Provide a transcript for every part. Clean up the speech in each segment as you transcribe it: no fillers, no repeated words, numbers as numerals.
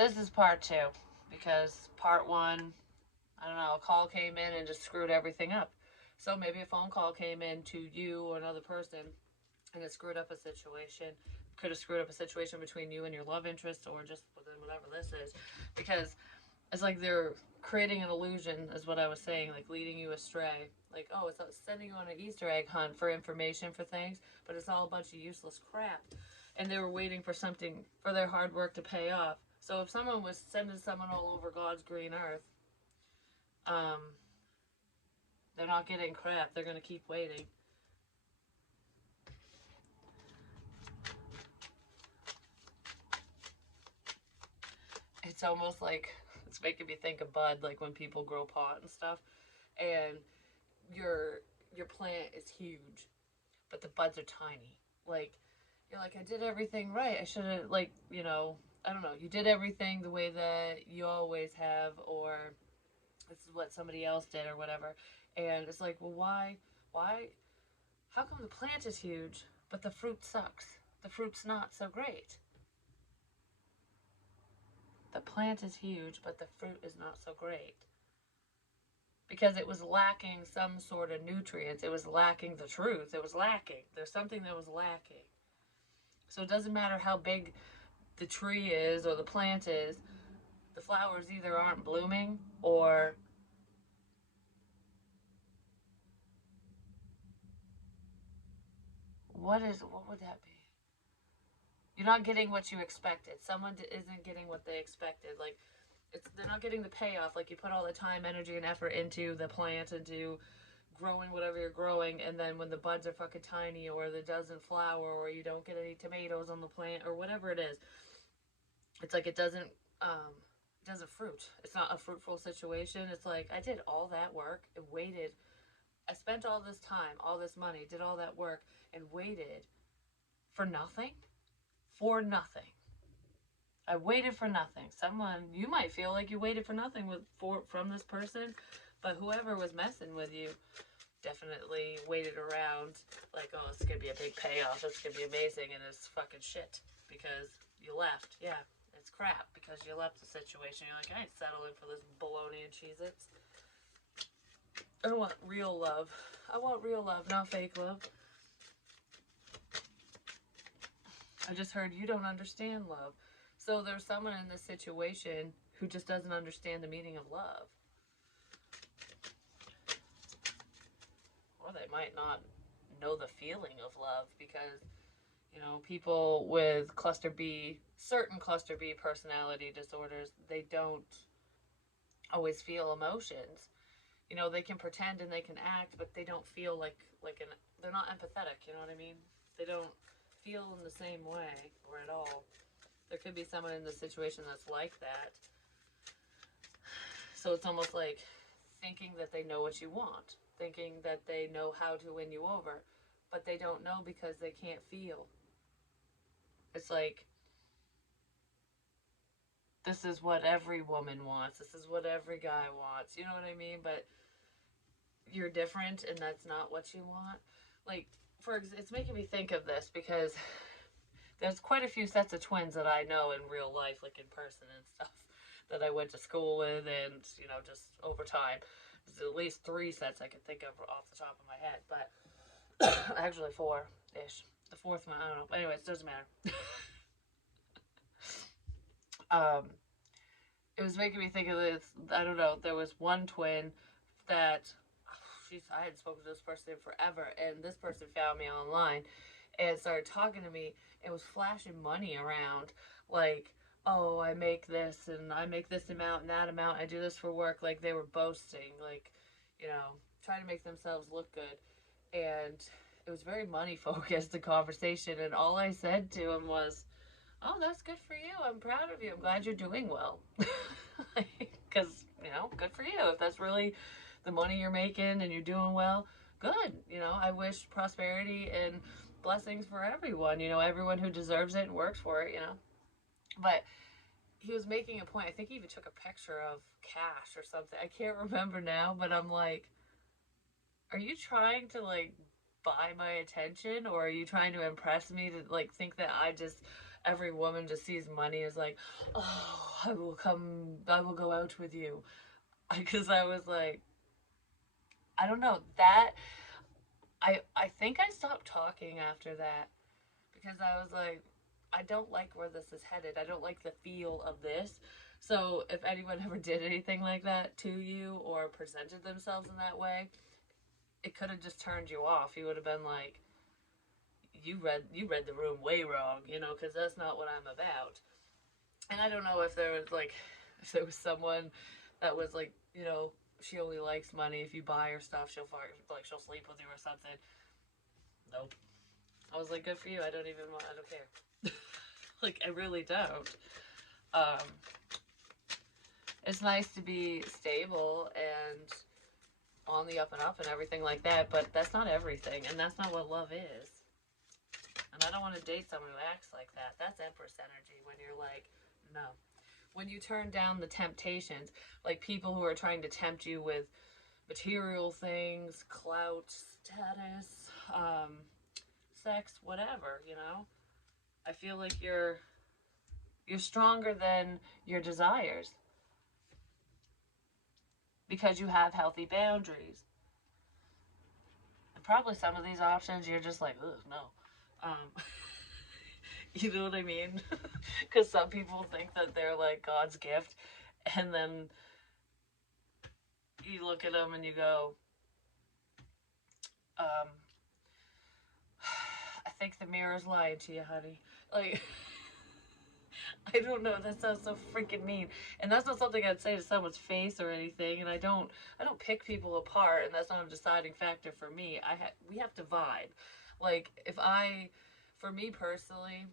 this is part 2, because part 1, I don't know, a call came in and just screwed everything up. So maybe a phone call came in to you or another person and it screwed up a situation. Could have screwed up a situation between you and your love interest or just within whatever this is. Because it's like they're creating an illusion, is what I was saying, like leading you astray. Like, oh, it's sending you on an Easter egg hunt for information for things, but it's all a bunch of useless crap. And they were waiting for something, for their hard work to pay off. So if someone was sending someone all over God's green earth, um, they're not getting crap. They're going to keep waiting. It's almost like, it's making me think of bud, like when people grow pot and stuff, and your plant is huge, but the buds are tiny. Like, you're like, I did everything right. I should have, like, I don't know. You did everything the way that you always have, or this is what somebody else did, or whatever. And it's like, well, why? Why? How come the plant is huge, but the fruit sucks? The fruit's not so great. The plant is huge, but the fruit is not so great. Because it was lacking some sort of nutrients. It was lacking the truth. It was lacking. There's something that was lacking. So it doesn't matter how big the tree is or the plant is, the flowers either aren't blooming or what would that be? You're not getting what you expected. Someone isn't getting what they expected. Like, they're not getting the payoff. Like, you put all the time, energy, and effort into the plant, into growing whatever you're growing, and then when the buds are fucking tiny, or it doesn't flower, or you don't get any tomatoes on the plant, or whatever it is, it's like it doesn't fruit. It's not a fruitful situation. It's like, I did all that work and waited. I spent all this time, all this money, did all that work, and waited for nothing. For nothing. I waited for nothing. You might feel like you waited for nothing from this person, but whoever was messing with you definitely waited around like, oh, this is going to be a big payoff. This is going to be amazing, and it's fucking shit because you left. Yeah, it's crap because you left the situation. You're like, I ain't settling for this bologna and Cheez-Its. I want real love. I want real love, not fake love. I just heard you don't understand love. So there's someone in this situation who just doesn't understand the meaning of love. Or they might not know the feeling of love because, people with certain cluster B personality disorders, they don't always feel emotions. They can pretend and they can act, but they don't feel they're not empathetic, you know what I mean? They don't feel in the same way or at all. There could be someone in the situation that's like that. So it's almost like thinking that they know what you want, thinking that they know how to win you over, but they don't know because they can't feel. It's like, this is what every woman wants. This is what every guy wants. You know what I mean? But you're different and that's not what you want. Like, it's making me think of this because there's quite a few sets of twins that I know in real life, like in person and stuff, that I went to school with and, just over time. There's at least 3 sets I can think of off the top of my head, but actually 4-ish. The 4th one, I don't know. Anyways, it doesn't matter. It was making me think of this. I don't know. There was one twin that, I hadn't spoken to this person in forever, and this person found me online and started talking to me and was flashing money around, like, oh, I make this and I make this amount and that amount. I do this for work. Like, they were boasting, like, trying to make themselves look good. And it was very money focused, the conversation. And all I said to him was, oh, that's good for you. I'm proud of you. I'm glad you're doing well. Because, good for you. If that's really the money you're making and you're doing well, good. I wish prosperity and blessings for everyone, everyone who deserves it and works for it, But he was making a point. I think he even took a picture of cash or something. I can't remember now, but I'm like, are you trying to, like, buy my attention, or are you trying to impress me to, like, think that I just every woman just sees money as like, oh, I will go out with you. Because I was like, I don't know, that, I think I stopped talking after that because I was like, I don't like where this is headed. I don't like the feel of this. So if anyone ever did anything like that to you or presented themselves in that way, it could have just turned you off. You would have been like, you read the room way wrong, because that's not what I'm about. And I don't know if there was like, if there was someone that was like, she only likes money. If you buy her stuff, she'll sleep with you or something. Nope. I was like, good for you. I don't care. Like, I really don't. Um, it's nice to be stable and on the up and up and everything like that, but that's not everything, and that's not what love is. And I don't want to date someone who acts like that. That's Empress energy when you're like, no. When you turn down the temptations, like people who are trying to tempt you with material things, clout, status, sex, whatever, I feel like you're stronger than your desires because you have healthy boundaries. And probably some of these options you're just like, ugh, no. You know what I mean? Because some people think that they're like God's gift, and then you look at them and you go, I think the mirror's lying to you, honey. Like, I don't know. That sounds so freaking mean, and that's not something I'd say to someone's face or anything. And I don't pick people apart, and that's not a deciding factor for me. We have to vibe. Like, for me personally,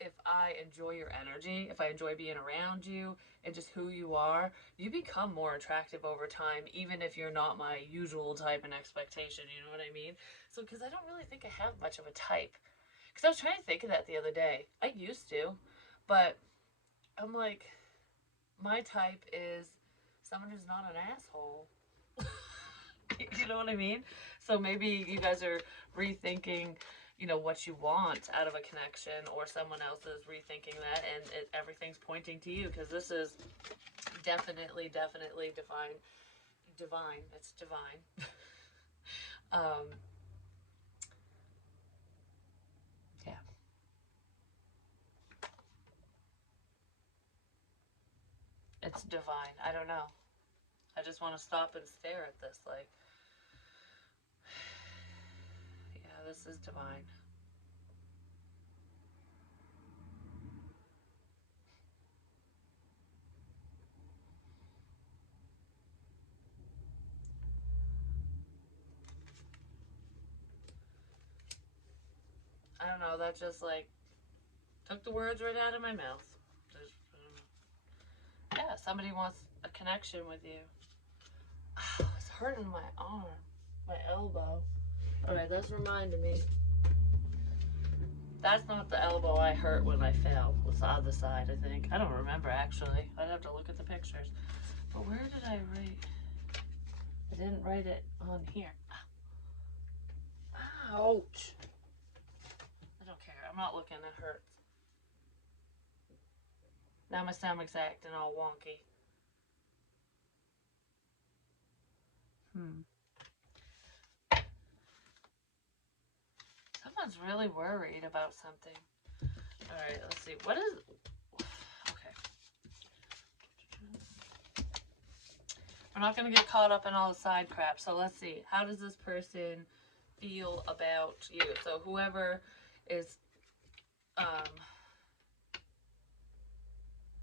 if I enjoy your energy, if I enjoy being around you and just who you are, you become more attractive over time, even if you're not my usual type and expectation. You know what I mean? So, because I don't really think I have much of a type. Because I was trying to think of that the other day. I used to, but I'm like, my type is someone who's not an asshole. You know what I mean? So maybe you guys are rethinking, what you want out of a connection, or someone else is rethinking that, and everything's pointing to you, because this is definitely divine. It's divine. um, yeah. It's divine. I don't know. I just want to stop and stare at this, like, yeah, this is divine. I don't know. That just like took the words right out of my mouth. Just, yeah, somebody wants a connection with you. Oh, it's hurting my arm, my elbow. Alright, that's reminding me. That's not the elbow I hurt when I fell. It was the other side, I think. I don't remember, actually. I'd have to look at the pictures. But where did I write? I didn't write it on here. Ouch. I don't care. I'm not looking. It hurts. Now my stomach's acting all wonky. Someone's really worried about something. Alright, let's see. What is... Okay. We're not going to get caught up in all the side crap. So let's see. How does this person feel about you? So whoever is...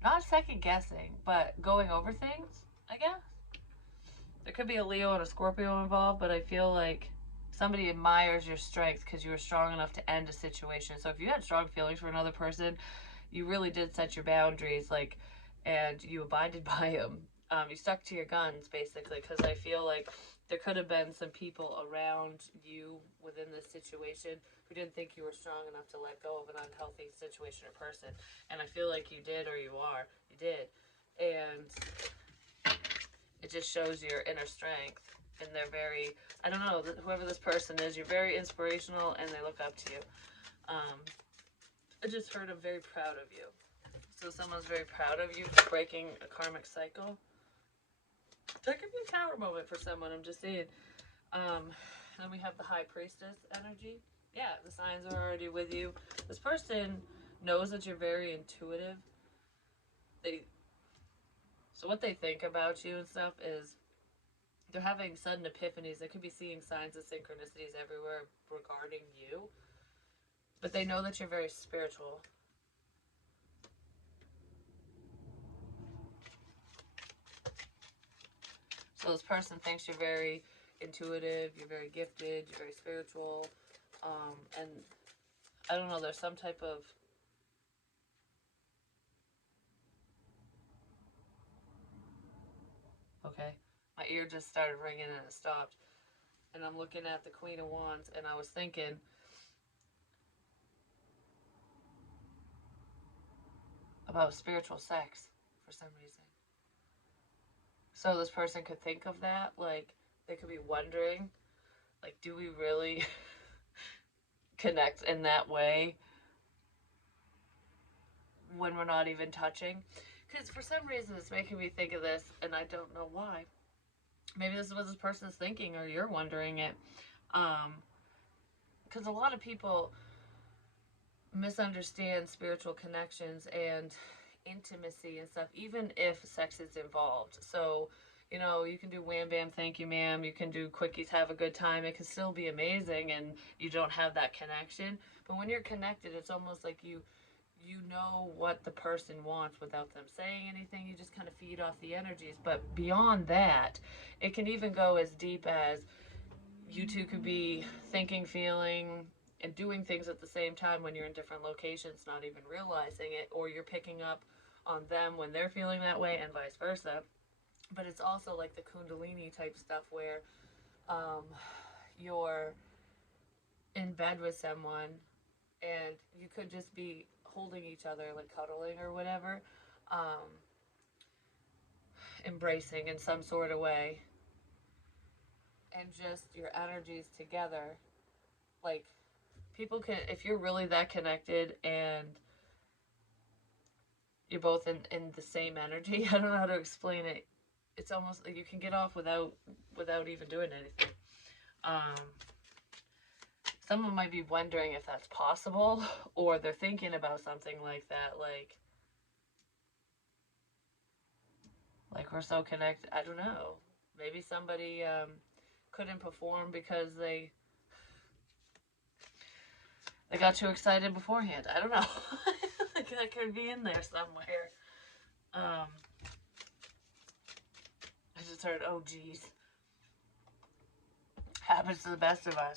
not second guessing, but going over things, I guess. There could be a Leo and a Scorpio involved, but I feel like somebody admires your strength because you were strong enough to end a situation. So if you had strong feelings for another person, you really did set your boundaries, like, and you abided by them. You stuck to your guns, basically, because I feel like there could have been some people around you within this situation who didn't think you were strong enough to let go of an unhealthy situation or person. And I feel like you did, or you are. You did. And it just shows your inner strength. And they're very, I don't know, whoever this person is, you're very inspirational and they look up to you. I just heard I'm very proud of you. So someone's very proud of you for breaking a karmic cycle. That could be a tower moment for someone, I'm just saying. Then we have the high priestess energy. Yeah, the signs are already with you. This person knows that you're very intuitive. They So what they think about you and stuff is they're having sudden epiphanies. They could be seeing signs of synchronicities everywhere regarding you. But they know that you're very spiritual. So this person thinks you're very intuitive, you're very gifted, you're very spiritual. And I don't know, there's some type of okay. My ear just started ringing and it stopped. And I'm looking at the Queen of Wands and I was thinking about spiritual sex for some reason. So this person could think of that, like they could be wondering, like, do we really connect in that way when we're not even touching? Because for some reason it's making me think of this, and I don't know why. Maybe this is what this person's thinking, or you're wondering it. Because a lot of people misunderstand spiritual connections and intimacy and stuff, even if sex is involved. So, you know, you can do wham bam, thank you, ma'am. You can do quickies, have a good time. It can still be amazing, and you don't have that connection. But when you're connected, it's almost like you know what the person wants without them saying anything. You just kind of feed off the energies. But beyond that, it can even go as deep as you two could be thinking, feeling, and doing things at the same time when you're in different locations, not even realizing it, or you're picking up on them when they're feeling that way, and vice versa. But it's also like the Kundalini type stuff where you're in bed with someone and you could just be holding each other, like cuddling or whatever, um, embracing in some sort of way, and just your energies together. Like, people can, if you're really that connected and you're both in the same energy, I don't know how to explain it. It's almost like you can get off without even doing anything. Um, Someone might be wondering if that's possible, or they're thinking about something like that, like we're so connected. I don't know. Maybe somebody couldn't perform because they got too excited beforehand. I don't know. That could be in there somewhere. Um, I just heard, oh geez, happens to the best of us.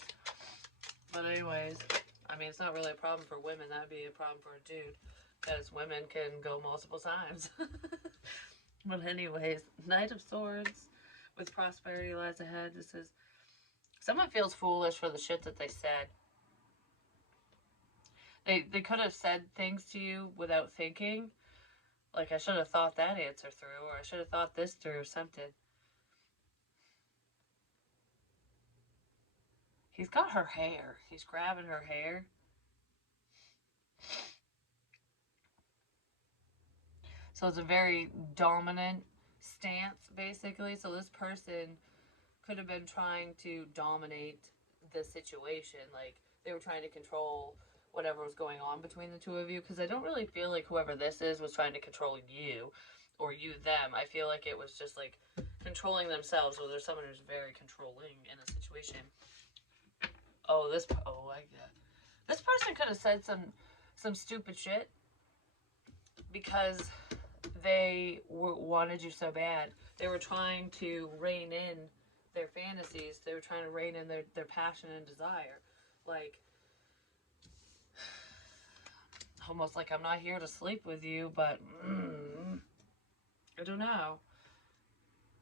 But anyways, I mean, it's not really a problem for women. That'd be a problem for a dude, because women can go multiple times. But anyways, Knight of Swords with prosperity lies ahead. This is someone feels foolish for the shit that they said. They could have said things to you without thinking. Like, I should have thought that answer through, or I should have thought this through, or something. He's got her hair. He's grabbing her hair. So it's a very dominant stance, basically. So this person could have been trying to dominate the situation. Like, they were trying to control whatever was going on between the two of you. Because I don't really feel like whoever this is was trying to control you or you them. I feel like it was just like controlling themselves. Or there's someone who's very controlling in a situation. I get it. This person could have said some stupid shit because wanted you so bad. They were trying to rein in their fantasies. They were trying to rein in their passion and desire. Like, almost like, I'm not here to sleep with you, but I don't know.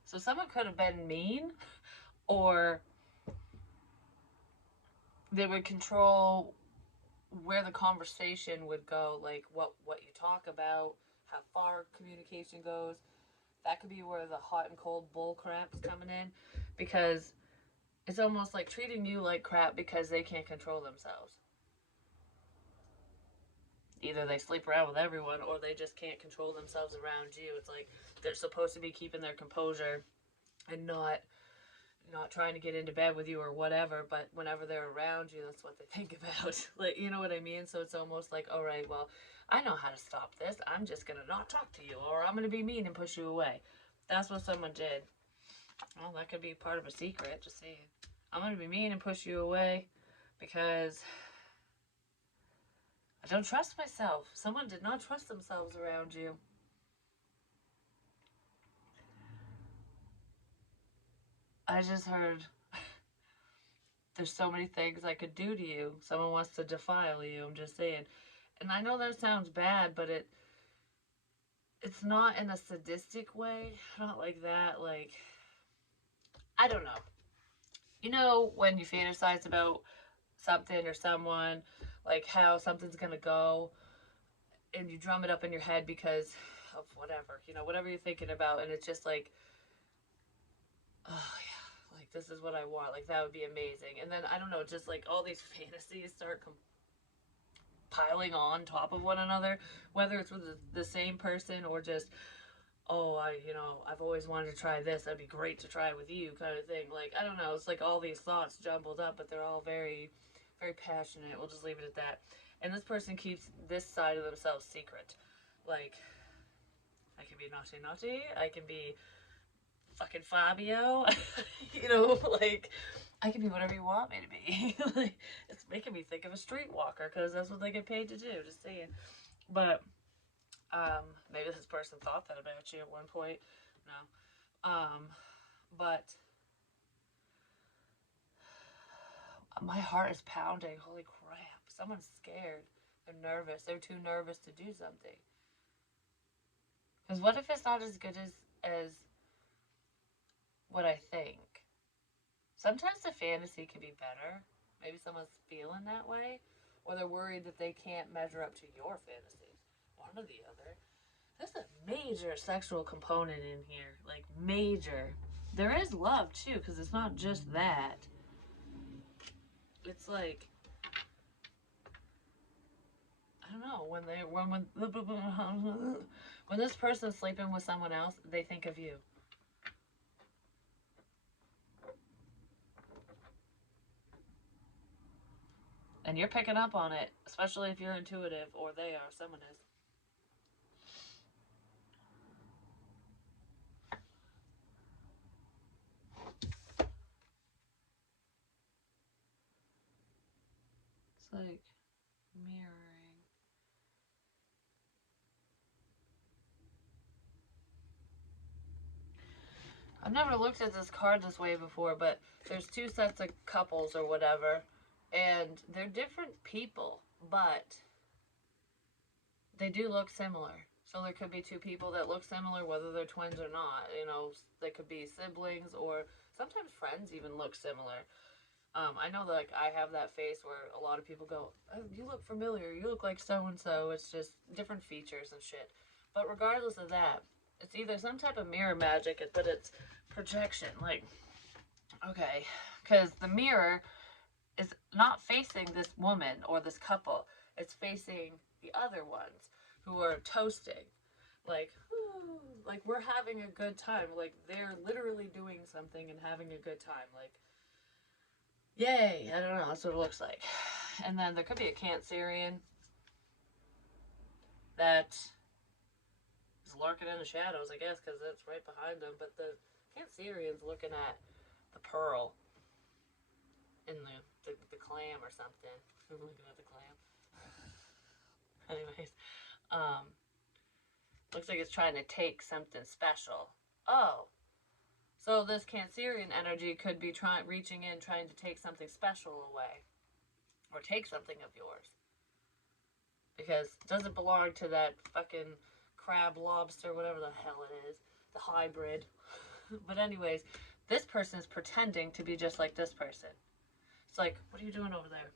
So someone could have been mean, or they would control where the conversation would go, like what you talk about, how far communication goes. That could be where the hot and cold bull crap's coming in, because it's almost like treating you like crap because they can't control themselves. Either they sleep around with everyone or they just can't control themselves around you. It's like they're supposed to be keeping their composure and not trying to get into bed with you or whatever, but whenever they're around you, that's what they think about. Like, you know what I mean? So it's almost like, all right, well, I know how to stop this. I'm just going to not talk to you, or I'm going to be mean and push you away. That's what someone did. Well, that could be part of a secret, just saying. I'm going to be mean and push you away because I don't trust myself. Someone did not trust themselves around you. I just heard there's so many things I could do to you. Someone wants to defile you. I'm just saying. And I know that sounds bad, but it's not in a sadistic way. Not like that. Like, I don't know. You know when you fantasize about something or someone, like how something's gonna go, and you drum it up in your head because of whatever, whatever you're thinking about, and it's just like, oh yeah, like this is what I want. Like that would be amazing. And then I don't know, just like all these fantasies start piling on top of one another, whether it's with the same person or just, oh, I've always wanted to try this. That'd be great to try with you, kind of thing. Like, I don't know. It's like all these thoughts jumbled up, but they're all very, very passionate. We'll just leave it at that. And this person keeps this side of themselves secret. Like, I can be naughty, naughty. I can be fucking Fabio. Like, I can be whatever you want me to be. Like, it's making me think of a streetwalker because that's what they get paid to do. Just saying. But maybe this person thought that about you at one point. No. But my heart is pounding. Holy crap. Someone's scared. They're nervous. They're too nervous to do something. Because what if it's not as good as what I think? Sometimes the fantasy can be better. Maybe someone's feeling that way. Or they're worried that they can't measure up to your fantasies. One or the other. There's a major sexual component in here. Like, major. There is love, too, because it's not just that. It's like, I don't know, when this person's sleeping with someone else, they think of you. And you're picking up on it, especially if you're intuitive, or they are, someone is. It's like mirroring. I've never looked at this card this way before, but there's two sets of couples or whatever, and they're different people, but they do look similar. So there could be two people that look similar, whether they're twins or not. They could be siblings, or sometimes friends even look similar. I know that, like, I have that face where a lot of people go, oh, you look familiar, you look like so-and-so. It's just different features and shit. But regardless of that, it's either some type of mirror magic, but it's projection. Like, okay, because the mirror is not facing this woman or this couple. It's facing the other ones who are toasting. Like, ooh, like we're having a good time. Like, they're literally doing something and having a good time. Like, yay, I don't know, that's what it looks like. And then there could be a Cancerian that is lurking in the shadows, I guess, because it's right behind them. But the Cancerian's looking at the pearl in the clam or something. I'm looking at the clam. Anyways, looks like it's trying to take something special. Oh, so this Cancerian energy could be reaching in, trying to take something special away. Or take something of yours. Because it doesn't belong to that fucking crab, lobster, whatever the hell it is. The hybrid. But anyways, this person is pretending to be just like this person. It's like, what are you doing over there?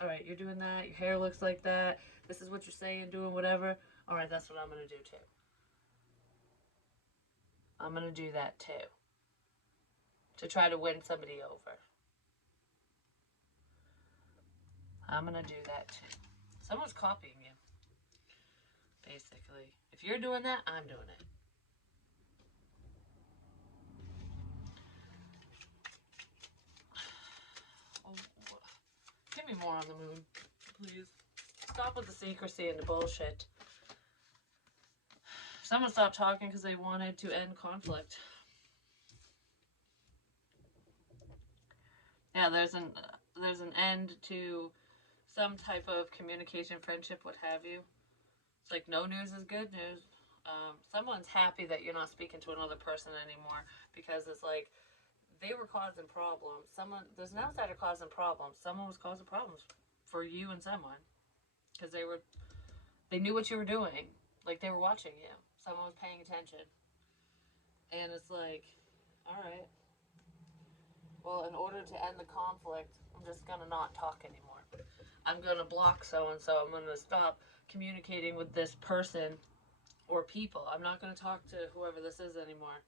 Alright, you're doing that. Your hair looks like that. This is what you're saying, doing whatever. Alright, that's what I'm going to do too. I'm going to do that too. To try to win somebody over. I'm going to do that too. Someone's copying you. Basically. If you're doing that, I'm doing it. Oh, give me more on the moon, please. Stop with the secrecy and the bullshit. Someone stopped talking because they wanted to end conflict. Yeah, there's an end to some type of communication, friendship, what have you. It's like no news is good news. Someone's happy that you're not speaking to another person anymore because it's like they were causing problems. There's an outsider causing problems. Someone was causing problems for you and someone because they knew what you were doing. Like they were watching you. Someone was paying attention. And it's like, all right. Well, in order to end the conflict, I'm just gonna not talk anymore. I'm gonna block so and so. I'm gonna stop communicating with this person or people. I'm not gonna talk to whoever this is anymore.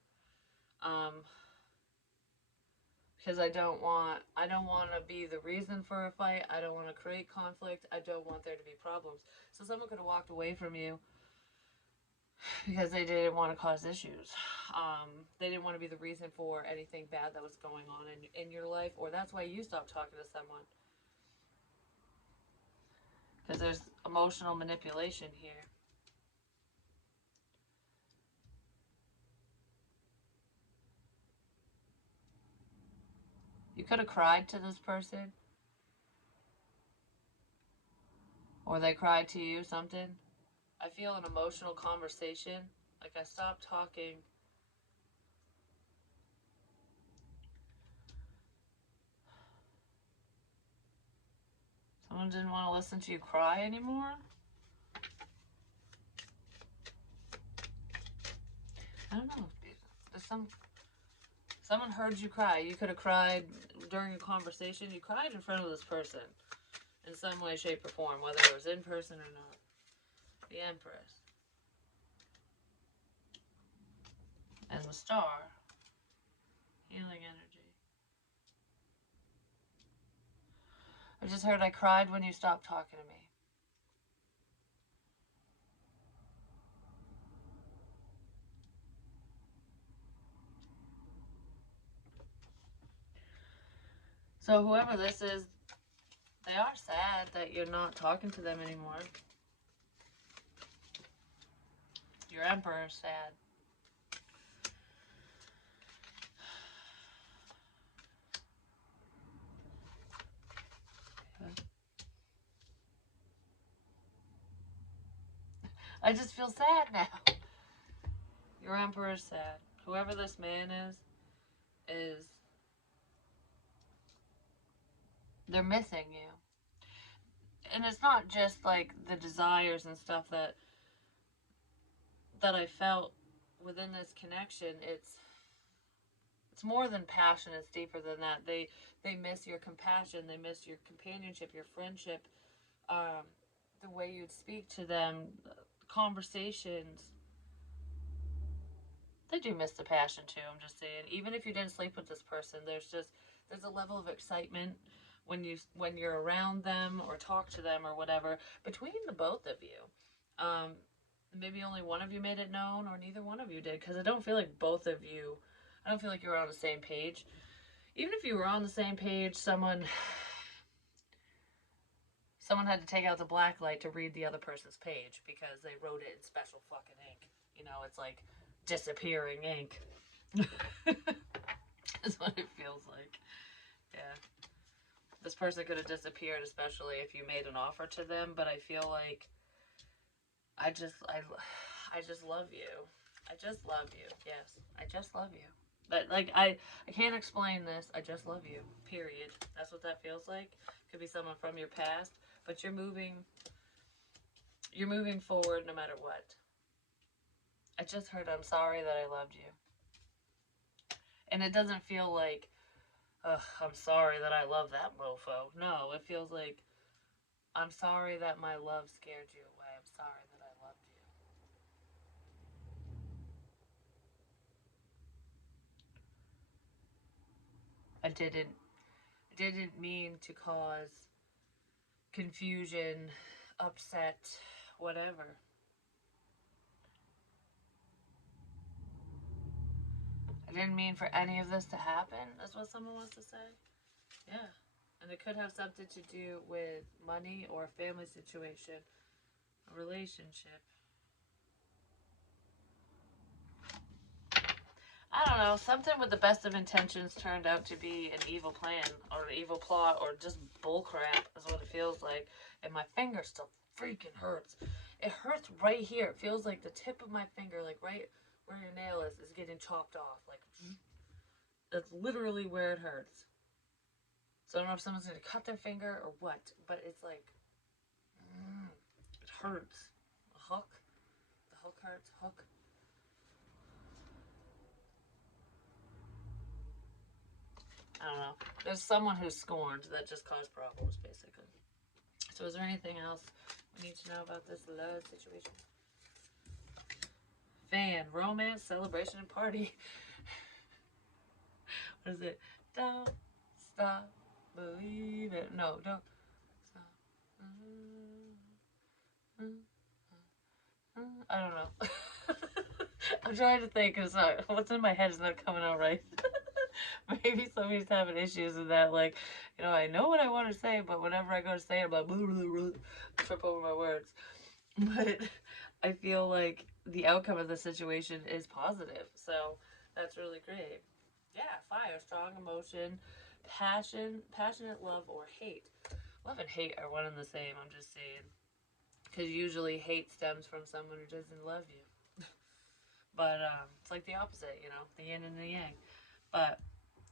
Because I don't want to be the reason for a fight. I don't want to create conflict. I don't want there to be problems. So someone could have walked away from you because they didn't want to cause issues. They didn't want to be the reason for anything bad that was going on in your life, or that's why you stopped talking to someone. Because there's emotional manipulation here. You could have cried to this person, or they cried to you, something. I feel an emotional conversation. Like I stopped talking. Someone didn't want to listen to you cry anymore. I don't know. There's someone heard you cry. You could have cried during a conversation. You cried in front of this person in some way, shape, or form, whether it was in person or not. The Empress. And the Star. Healing energy. I just heard I cried when you stopped talking to me. So whoever this is, they are sad that you're not talking to them anymore. Your Emperor's sad. I just feel sad now. Your Emperor's sad. Whoever this man is they're missing you. And it's not just like the desires and stuff that I felt within this connection. It's more than passion. It's deeper than that. They miss your compassion. They miss your companionship, your friendship, the way you'd speak to them, conversations. They do miss the passion too. I'm just saying. Even if you didn't sleep with this person, there's a level of excitement when you're around them or talk to them or whatever between the both of you. Maybe only one of you made it known, or neither one of you did, because I don't feel like both of you. I don't feel like you were on the same page. Even if you were on the same page, someone had to take out the black light to read the other person's page because they wrote it in special fucking ink. You know, it's like disappearing ink. That's what it feels like. Yeah. This person could have disappeared, especially if you made an offer to them, but I feel like I just love you. I just love you. Yes. I just love you. But like I can't explain this. I just love you. Period. That's what that feels like. Could be someone from your past, but you're moving forward no matter what. I just heard I'm sorry that I loved you. And it doesn't feel like, ugh, I'm sorry that I love that mofo. No, it feels like, I'm sorry that my love scared you away. I'm sorry that I loved you. I didn't mean to cause confusion, upset, whatever. I didn't mean for any of this to happen, is what someone wants to say. Yeah. And it could have something to do with money or a family situation, a relationship. I don't know, something with the best of intentions turned out to be an evil plan or an evil plot or just bullcrap is what it feels like. And my finger still freaking hurts. It hurts right here. It feels like the tip of my finger, like right where your nail is getting chopped off. Like, that's literally where it hurts. So I don't know if someone's going to cut their finger or what, but it's like, it hurts. A hook. The hook hurts. Hook. I don't know. There's someone who's scorned that just caused problems, basically. So is there anything else we need to know about this love situation? Fan, romance, celebration, and party. What is it? Don't stop believing. No, don't stop. I don't know. I'm trying to think. Cause what's in my head is not coming out right. Maybe somebody's having issues with that. Like, you know, I know what I want to say, but whenever I go to say it, I'm like, blah, blah, blah, trip over my words. But I feel like the outcome of the situation is positive. So that's really great. Yeah, fire, strong emotion, passion, passionate love, or hate. Love and hate are one and the same, I'm just saying. Because usually hate stems from someone who doesn't love you. But it's like the opposite, you know, the yin and the yang. But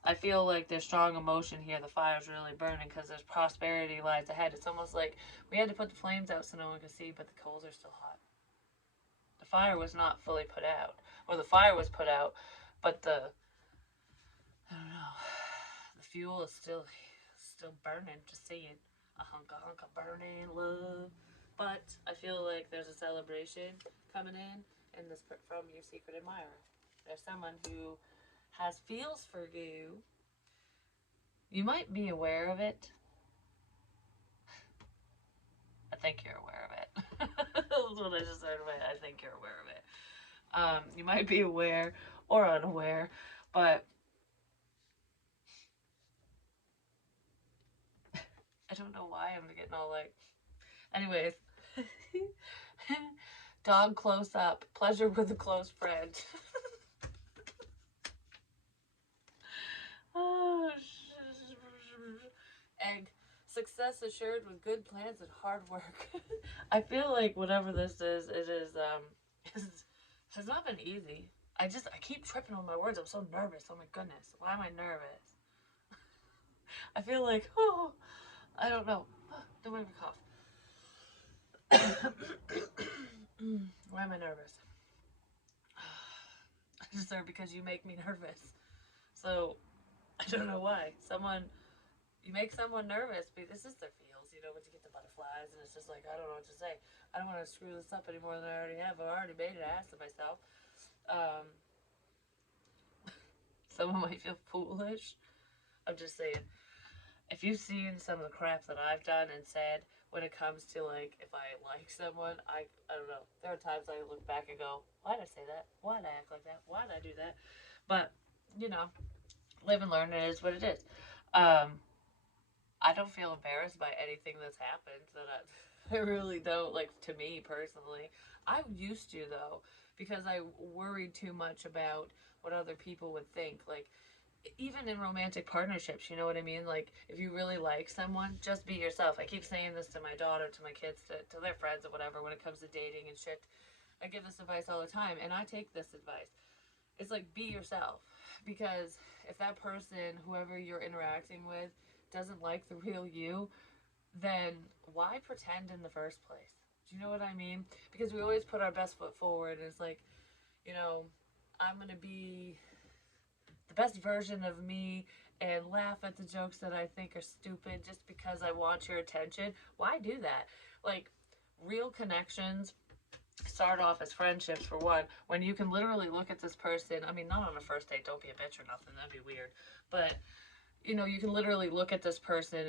I feel like there's strong emotion here. The fire's really burning because there's prosperity lies ahead. It's almost like we had to put the flames out so no one could see, but the coals are still hot. The fire was not fully put out. Or the fire was put out, but I don't know, the fuel is still burning, just saying. A hunk of burning love. But I feel like there's a celebration coming in this from your secret admirer. There's someone who has feels for you. You might be aware of it. I think you're aware of it. That's what I just said. I think you're aware of it. You might be aware or unaware, but I don't know why I'm getting all like. Anyways, dog close up, pleasure with a close friend. Egg, success assured with good plans and hard work. I feel like whatever this is, it is has not been easy. I keep tripping on my words. I'm so nervous. Oh my goodness, why am I nervous? I feel like I don't know. Don't make me cough. Why am I nervous? I just there because you make me nervous. So I don't know why. You make someone nervous, but this is their feels, you know, when you get the butterflies, and it's just like, I don't know what to say. I don't want to screw this up any more than I already have. I've already made an ass of myself. Someone might feel foolish. I'm just saying, if you've seen some of the crap that I've done and said when it comes to, like, if I like someone, I don't know. There are times I look back and go, why did I say that? Why did I act like that? Why did I do that? But, you know, live and learn, it is what it is. I don't feel embarrassed by anything that's happened. I really don't. Like, to me personally, I used to though, because I worried too much about what other people would think. Like, even in romantic partnerships, you know what I mean? Like, if you really like someone, just be yourself. I keep saying this to my daughter, to my kids, to their friends or whatever when it comes to dating and shit. I give this advice all the time, and I take this advice. It's like, be yourself. Because if that person, whoever you're interacting with, doesn't like the real you, then why pretend in the first place? Do you know what I mean? Because we always put our best foot forward. And it's like, you know, I'm going to be the best version of me and laugh at the jokes that I think are stupid just because I want your attention. Why do that? Like, real connections start off as friendships, for one, when you can literally look at this person. I mean, not on a first date, don't be a bitch or nothing, that'd be weird. But you know, you can literally look at this person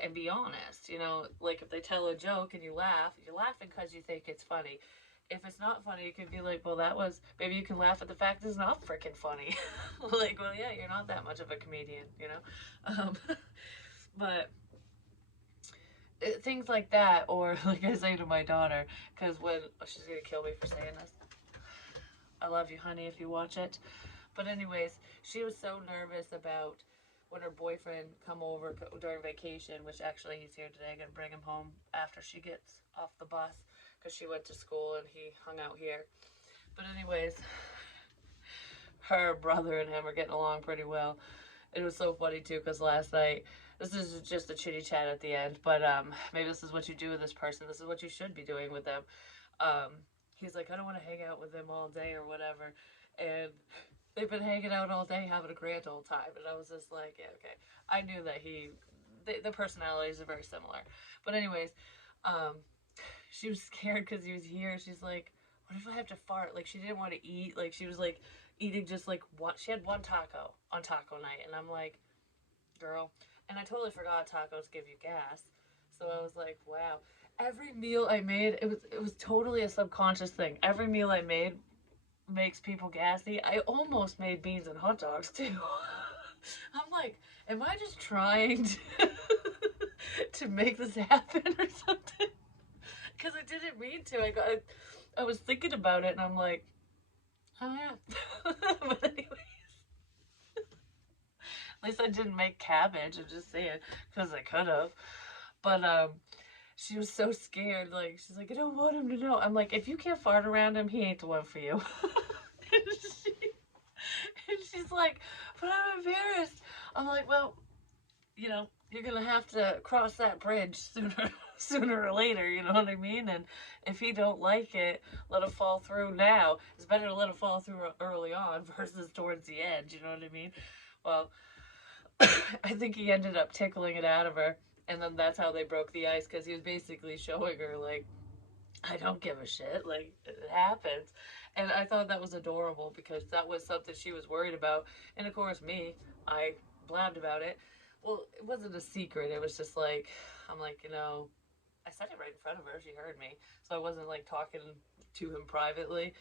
and be honest. You know, like if they tell a joke and you laugh, you're laughing because you think it's funny. if it's not funny, you can be like, well, that was, maybe you can laugh at the fact it's not freaking funny. Like, well, yeah, you're not that much of a comedian, you know? But things like that, or like I say to my daughter, because when, oh, she's gonna kill me for saying this. I love you, honey, if you watch it. But anyways, she was so nervous about when her boyfriend come over during vacation, which actually he's here today. I'm gonna bring him home after she gets off the bus because she went to school and he hung out here. But anyways, her brother and him are getting along pretty well. It was so funny too because last night, this is just a chitty chat at the end, but maybe this is what you do with this person. This is what you should be doing with them. Um, he's like, I don't want to hang out with them all day or whatever, and they've been hanging out all day, having a grand old time. And I was just like, yeah, okay. I knew that the personalities are very similar. But anyways, um, she was scared because he was here. She's like, what if I have to fart? Like, she didn't want to eat. Like, she was like eating just like one. She had one taco on taco night, and I'm like, girl. And I totally forgot tacos give you gas. So I was like, wow. Every meal I made, it was totally a subconscious thing. Every meal I made makes people gassy. I almost made beans and hot dogs too. I'm like, am I just trying to, to make this happen or something? Because I didn't mean to. I was thinking about it and I'm like, oh yeah. But anyway, at least I didn't make cabbage. I'm just saying, because I could have. But she was so scared. Like, she's like, I don't want him to know. I'm like, if you can't fart around him, he ain't the one for you. and, she, and she's like, but I'm embarrassed. I'm like, well, you're gonna have to cross that bridge sooner or later. You know what I mean? And if he don't like it, let it fall through now. It's better to let it fall through early on versus towards the end. You know what I mean? Well, I think he ended up tickling it out of her, and then that's how they broke the ice because he was basically showing her like, I don't give a shit. Like, it happens. And I thought that was adorable because that was something she was worried about. And of course, me, I blabbed about it. Well, it wasn't a secret. It was just like, I'm like, I said it right in front of her. She heard me. So I wasn't like talking to him privately.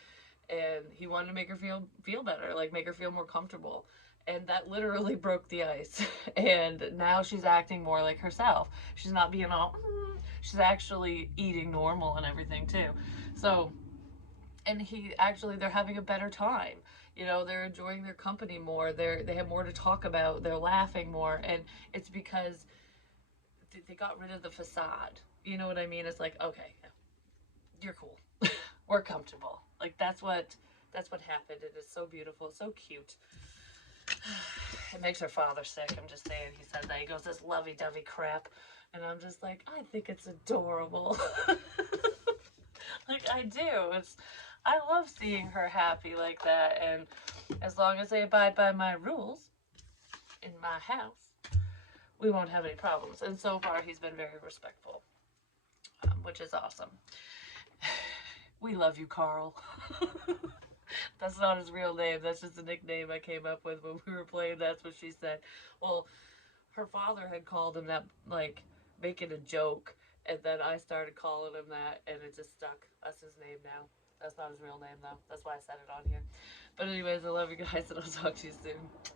And he wanted to make her feel better, like make her feel more comfortable. And that literally broke the ice. And now she's acting more like herself. She's not being all, she's actually eating normal and everything too. So, and they're having a better time. They're enjoying their company more. They have more to talk about. They're laughing more. And it's because they got rid of the facade. You know what I mean? It's like, okay, you're cool. We're comfortable. Like, that's what happened. It is so beautiful, so cute. It makes her father sick. I'm just saying. He said that. He goes, this lovey-dovey crap. And I'm just like, I think it's adorable. Like, I do. I love seeing her happy like that. And as long as they abide by my rules in my house, we won't have any problems. And so far, he's been very respectful, which is awesome. We love you, Carl. That's not his real name. That's just a nickname I came up with when we were playing. That's what she said. Well, her father had called him that, like, making a joke. And then I started calling him that, and it just stuck. That's his name now. That's not his real name, though. That's why I said it on here. But anyways, I love you guys, and I'll talk to you soon.